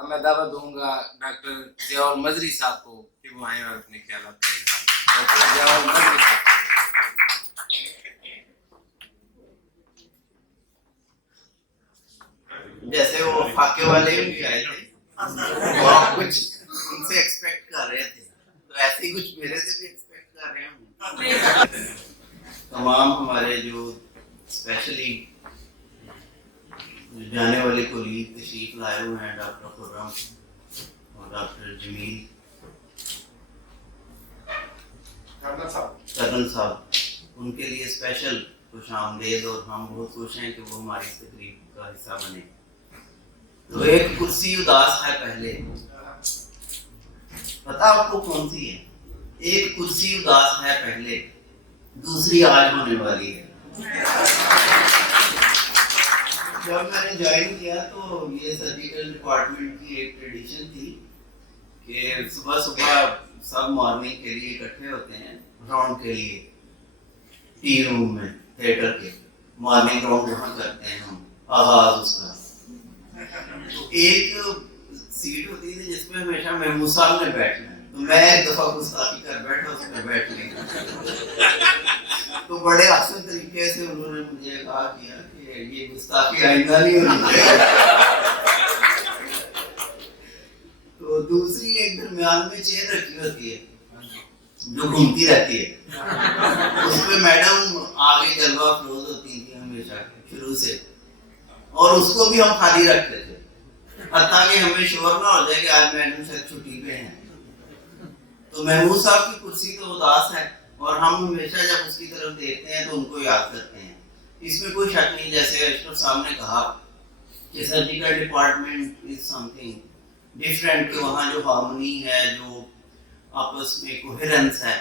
اب میں دعوت دوں گا ڈاکٹر ضیاء المزری صاحب کو کہ وہ آئیں اور اپنے خیالات کا اظہار کریں. ڈاکٹر ضیاء المزری صاحب. جیسے وہ فاقے والے بھی آئے تھے وہ آپ کچھ ان سے ایکسپیکٹ کر رہے تھے تو ایسے ہی کچھ میرے سے بھی ایکسپیکٹ کر رہے ہوں. تمام ہمارے جو اسپیشلی جانے والے کولیگ تشریف لائے ہوئے ہیں ڈاکٹر خرم اور ڈاکٹر جمیل کرن صاحب, ان کے لیے اسپیشل خوش آمدید اور ہم بہت خوش ہیں کہ وہ ہماری تقریب کا حصہ بنے. تو ایک کرسی اداس ہے پہلے, پتہ آپ کو کون سی ہے؟ ایک کرسی اداس ہے پہلے, دوسری آج ہونے والی ہے. جب میں نے جوائن کیا تو یہ سرجیکل ڈپارٹمنٹ کی ایک ٹریڈیشن تھی کہ صبح صبح سب مارننگ کے لیے اکٹھے ہوتے ہیں راؤنڈ کے لیے ٹی روم میں تھیٹر کے. مارننگ راؤنڈ وہاں کرتے ہیں ہم آغاز اس کا. تو ایک سیٹ ہوتی تھی جس میں ہمیشہ محمود صاحب نے بیٹھنا ہے, تو میں ایک دفعہ گستاخی کر بیٹھا اس میں بیٹھ لیا. تو بڑے آسان طریقے سے انہوں نے مجھے کہا کیا کہ یہ گستاخی آئندہ نہیں ہونی چاہیے. تو دوسری ایک درمیان میں چیئر رکھی ہوتی ہے جو گھومتی رہتی ہے, اس پہ میڈم آگے جلوہ افروز ہوتی تھی ہمیشہ شروع سے, اور اس کو بھی ہم خالی رکھتے تھے حتیٰ کہ ہمیں شور نہ ہو جائے کہ آج میڈم شاید چھٹی پہ ہیں. تو محمود صاحب کی کرسی تو اداس ہے اور ہم ہمیشہ جب اس کی طرف دیکھتے ہیں تو ان کو یاد کرتے ہیں. اس میں کوئی شک نہیں, جیسے اشرف صاحب نے کہا کہ surgical department is some thing different, کہ وہاں جو ہارمونی ہے, جو آپس میں کوہیرنس ہے,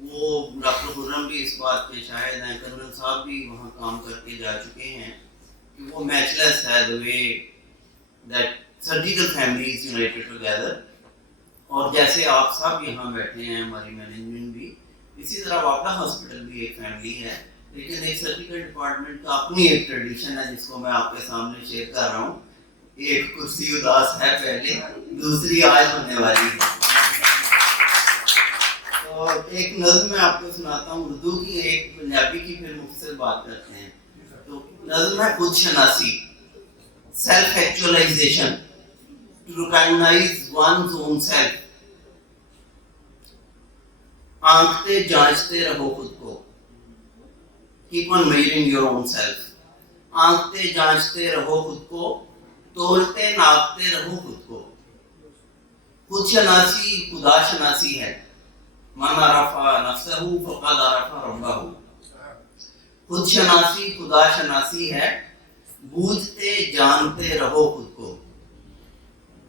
وہ ڈاکٹر خرم بھی اس بات کے شاہد ہیں, کرنل صاحب بھی وہاں کام کر کے جا چکے ہیں کہ وہ میچ لیس ہے the way that surgical families united together. اور جیسے آپ سب یہاں بیٹھے ہیں, ہماری مینجمنٹ بھی, اسی طرح واپڈا ہاسپٹل بھی ایک فیملی ہے, لیکن ایک سرجیکل ڈپارٹمنٹ کا اپنی ایک ٹریڈیشن ہے جس کو میں آپ کے سامنے شیئر کر رہا ہوں. ایک کرسی اداس ہے پہلے, دوسری آج ہونے والی ہے. اور ایک نظم میں آپ کو سناتا ہوں اردو کی, ایک پنجابی کی, پھر مختصر بات کرتے ہیں. تو نظم ہے خود شناسی, self actualization, to recognize one's own self. آنکھتے جانچتے رہو خود کو, keep on measuring your own self. آنکھتے جانچتے رہو خود کو, تولتے ناپتے رہو خود کو. خود شناسی خدا شناسی ہے, من عرف نفسہ فقد عرف ربہ. خود شناسی خدا شناسی ہے, بوجھتے جانتے رہو خود کو.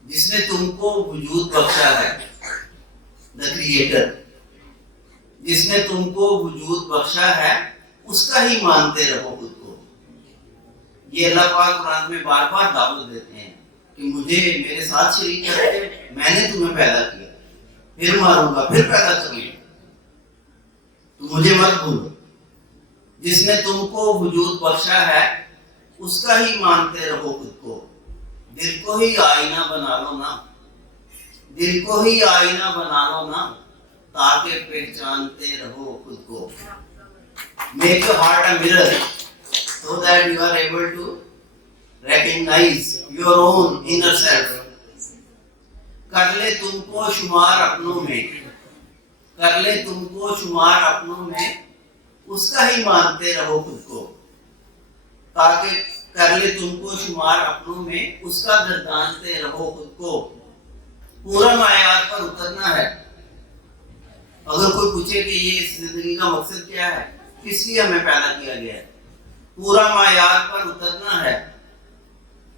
جس نے تم کو وجود بخشا ہے, the creator, جس نے تم کو وجود بخشا ہے اس کا ہی مانتے رہو خود کو. یہ اللہ پاک قرآن میں بار بار دعوت دیتے ہیں کہ مجھے میرے ساتھ شریک کر کے, میں نے تمہیں پیدا کیا, پھر ماروں گا, پھر پیدا کروں گا, تو مجھے مت بھولو. جس نے تم کو وجود بخشا ہے اس کا ہی مانتے رہو خود کو. دل کو ہی آئینہ بنا لو نا, دل کو ہی آئینہ بنا لو نا, تاکہ پہچانتے رہو خود کو. Make your heart a mirror so that you are able to recognize your own inner self. کر لے تم کو شمار اپنوں میں, کر لے تم کو شمار اپنوں میں, اس کا ہی مانتے رہو خود کو. تاکہ کر لے تم کو شمار اپنوں میں, اس کا گردانتے رہو خود کو. پورا معیار پر اترنا ہے. اگر کوئی پوچھے کہ یہ اس زندگی کا مقصد کیا ہے, کس لیے ہمیں پیدا کیا گیا ہے, پورا معیار پر اترنا ہے.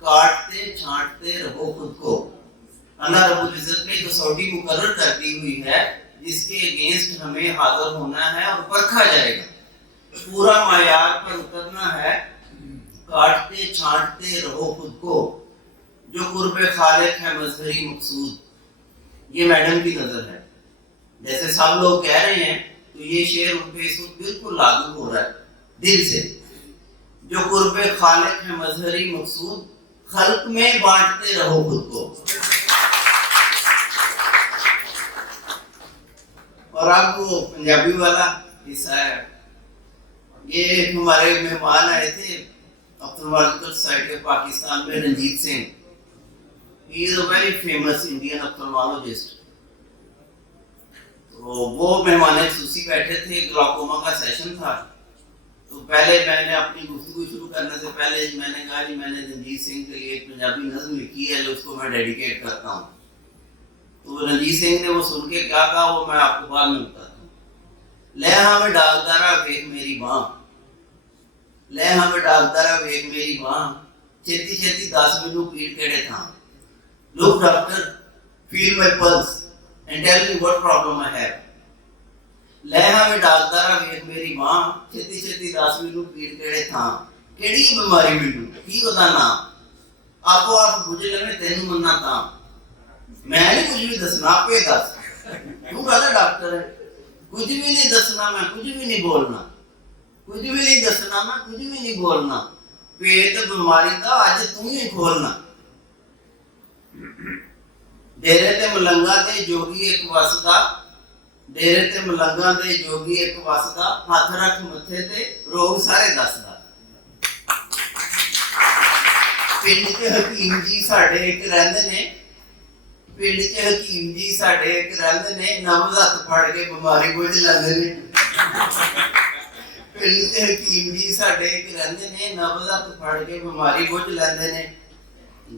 کاٹتے چھانٹتے رہو خود کو. اللہ رب العزت نے کسوٹی مقرر کر دی ہوئی ہے جس کے اگینسٹ ہمیں حاضر ہونا ہے اور پرکھا جائے گا. پورا معیار پر اترنا ہے, کاٹتے چھانٹتے رہو خود کو. جو قرب خالق ہے مظہری مقصود. یہ میڈم کی نظر ہے. جیسے سب لوگ کہہ رہے ہیں تو یہ شعر ان پہ اس وقت بالکل لاگو ہو رہا ہے دل سے. جو قرب خالق ہے مظہری مقصود, خلق میں بانٹتے رہو خود کو. اور آپ کو پنجابی والا حصہ ہے. یہ ہمارے مہمان آئے تھے آپتھالمولوجیکل سوسائٹی آف پاکستان میں, رنجیت سنگھ. ہی از اے ویری فیمس انڈین آپتھالمولوجسٹ. تو وہ مہمان خصوصی بیٹھے تھے, گلاکوما کا سیشن تھا. تو پہلے میں نے اپنی گفتگو شروع کرنے سے پہلے میں نے کہا جی میں نے رنجیت سنگھ کے لیے ایک پنجابی نظم لکھی ہے جو اس کو میں ڈیڈیکیٹ کرتا ہوں. تو رنجیت سنگھ نے وہ سن کے کیا کہا وہ میں آپ کو بعد میں بتاتا ہوں. لے ہمیں ڈاکدارا ویکھ میری باں, لے ہمیں ڈاکدارا ویکھ میری باں, چھتی چھتی دس مینوں پیڑ کیڑے تھاں. Look doctor, feel my pulse and tell me what problem I have. لے ہمیں ڈاکدارا ویکھ میری باں, چھتی چھتی دس مینوں پیڑ کیڑے تھاں. کیڑی بیماری مینوں کی ودا نام, آپو آپ بجھ لویں تینوں مننا تاں. میں نہیں کچھ بھی دسنا, آپ پہ دس. تو کہتا ڈاکٹر ہے, کچھ بھی نہیں دسنا, میں کچھ بھی نہیں بولنا, کچھ بھی نہیں دسنا, میں کچھ بھی نہیں بولنا. پیٹ بیماری دا اج توں ہی کھولنا. ڈیرے تے ملنگا دے جوگی ایک وسدا, ڈیرے تے ملنگا دے جوگی ایک وسدا, ہاتھ رکھ متھے تے روگ سارے دسدا. پنڈ چ حکیم جی ساڈے ایک رہندے نے, پنڈ چ حکیم جی ساڈے ایک رہندے نے, نبض ہاتھ پھڑ کے بیماری بجھ لیندے نے. پنڈ چ حکیم جی ساڈے ایک رہندے نے, نبض ہاتھ پھڑ کے بیماری بجھ لیندے نے.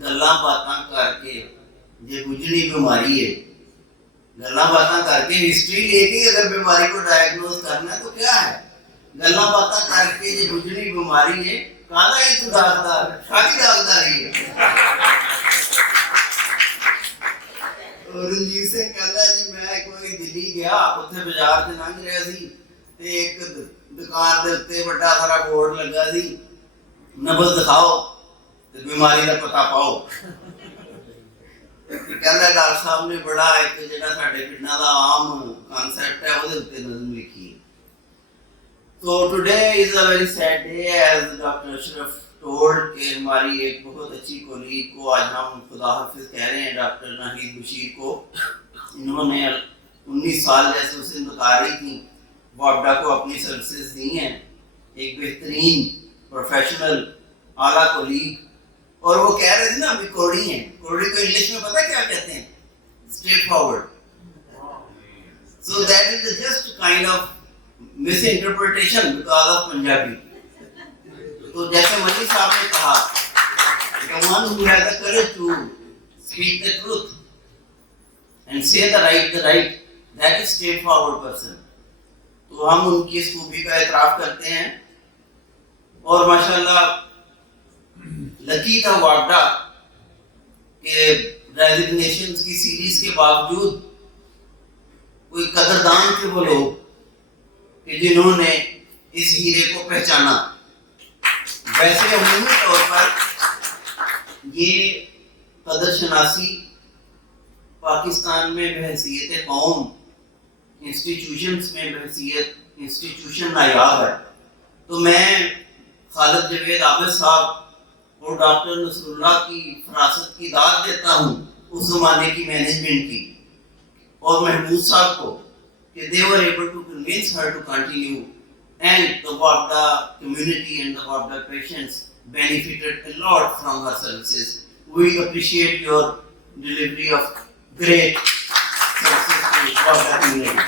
گلاں باتاں کر کے جے بجھنی بیماری ہے, گلاں باتاں کر کے ہسٹری لے کے اگر بیماری کو ڈائگنوز کرنا ہے تو کیا ہے. گلاں باتاں کر کے جے بجھنی بیماری ہے, کہاں ہے تو ڈاکدار, شاہی ڈاکداری ہے. رنجیت سنگھ کہتا ہے جی میں ایک باری دلی گیا, اتنے بازار سے لنਘ رہا سی تے ایک دکان دے اتنے بڑا سارا بورڈ لگا سی, نبض دکھاؤ تے بیماری دا پتہ پاؤ. کہندا ڈاکٹر صاحب نے بڑا ایک جڑا ساڈے پنڈاں دا عام کانسیپٹ ہے اودے تے نظم لکھی. تو today is a very sad day as doctor Ashraf told کہ ہماری ایک بہت اچھی کولیگ کو آج ہم خدا حافظ کہہ رہے ہیں, ڈاکٹر ناہید بشیر کو. انہوں نے 19 سال جیسے اسے بتا رہی تھیں واپڈا کو اپنی سروسز دی ہیں. ایک بہترین پروفیشنل اعلیٰ کولیگ. اور وہ کہہ رہے تھے نا ابھی کوڑی ہیں, کوڑی کو انگلش میں پتہ کیا کہتے ہیں, straight forward. So that is just kind of miss interpretation because of Punjabi. تو جیسے مجید صاحب نے کہا the one who has the courage to speak the truth and say the right, that is straightforward person. تو ہم ان کی اس خوبی کا اعتراف کرتے ہیں. اور ماشاءاللہ لکی تھا واپڈا کہ ریزگنیشن کی سیریز کے باوجود کوئی قدردان تھے وہ لوگ کہ جنہوں نے اس ہیرے کو پہچانا. ویسے عمومی طور پر یہ قدر شناسی پاکستان میں بحیثیت قوم انسٹیٹیوشنز میں بحیثیت انسٹیٹیوشن نایاب ہے. تو میں خالد جاوید عابد صاحب اور ڈاکٹر نصر اللہ کی فراست کی داد دیتا ہوں اس زمانے کی مینجمنٹ کی, اور محمود صاحب کو کہ they were able to convince her to continue, and the WAPDA community and the WAPDA patients benefited a lot from her services. We appreciate your delivery of great services to WAPDA community.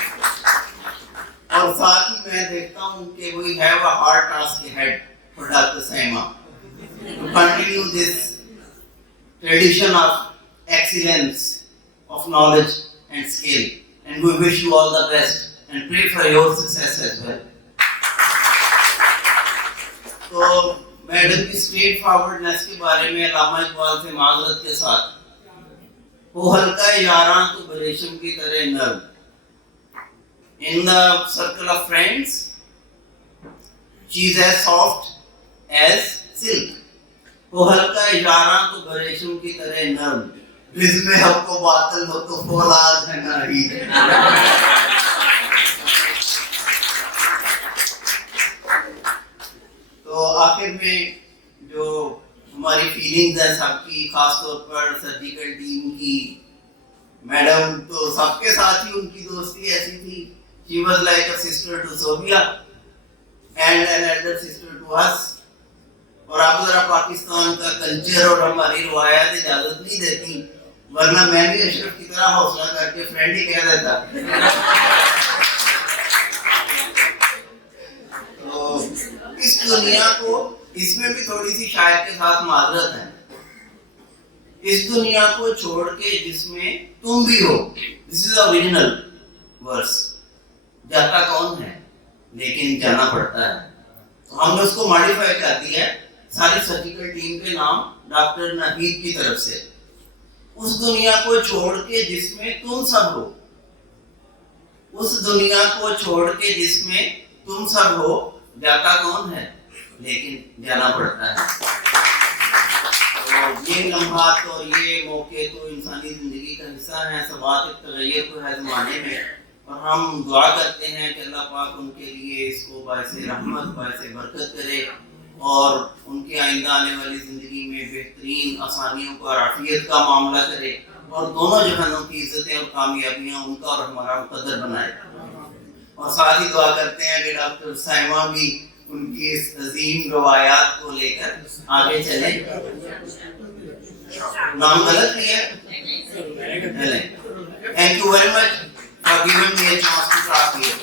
اور ساتھ ہی میں دیکھتا ہوں کہ we have a hard task ahead for Dr. Saima to continue this tradition of excellence, of knowledge and skill, and we wish you all the best and pray for your success as well. تو madam کی street فارورڈنس کے بارے میں علامہ اقبال سے معذرت کے ساتھ, وہ ہلکا یاراں تو بریشم کی طرح نرم. In the circle of friends, she is as soft as silk. وہ ہلکا یاراں تو بریشم کی طرح نرم, جس میں حق و باطل ہو تو فولاد ہے ناہید. تو آخر میں جو ہماری فیلنگز ہیں سب کی، خاص طور پر سرجیکل ٹیم کی میڈم تو سب کے ساتھ ہی ان کی دوستی ایسی تھی. She was like a sister to Sophia and an elder sister to us. اور آپ ذرا پاکستان کا کلچر اور ہماری روایات اجازت نہیں دیتی، ورنہ میں بھی اشرف کی طرح حوصلہ کر کے فرینڈ ہی کہہ دیتا. تو اس دنیا کو، اس میں بھی تھوڑی سی شاید کے ساتھ معذرت ہے، اس دنیا کو چھوڑ کے جس میں تم بھی ہو، دس از اوریجنل ورس، جاتا کون ہے لیکن جانا پڑتا ہے. تو ہم نے اس کو ماڈیفائی کر دیا ہے ساری سرجیکل ٹیم کے نام ڈاکٹر ناہید کی طرف سے. اس دنیا کو چھوڑ کے جس میں تم سب ہو، اس دنیا کو چھوڑ کے جس میں تم سب ہو، جاتا کون ہے لیکن جانا پڑتا ہے. تو یہ لمحات اور یہ موقع تو انسانی زندگی کا حصہ ہیں، ثبات تغیر کو ہے زمانے میں، اور ہم دعا کرتے ہیں کہ اللہ پاک ان کے لیے اس کو باعث رحمت، باعث برکت کرے، اور ان کی آئندہ آنے والی زندگی میں بہترین آسانیوں کا اور عافیت کا معاملہ کرے، اور دونوں جہانوں کی عزتیں اور کامیابیاں ان کا اور ہمارا مقدر بنائے. اور ساتھ ہی دعا کرتے ہیں کہ ڈاکٹر سائمہ بھی ان کی اس عظیم روایات کو لے کر آگے چلیں. نام غلط نہیں ہے؟ Thank you very much for giving me a chance to talk here.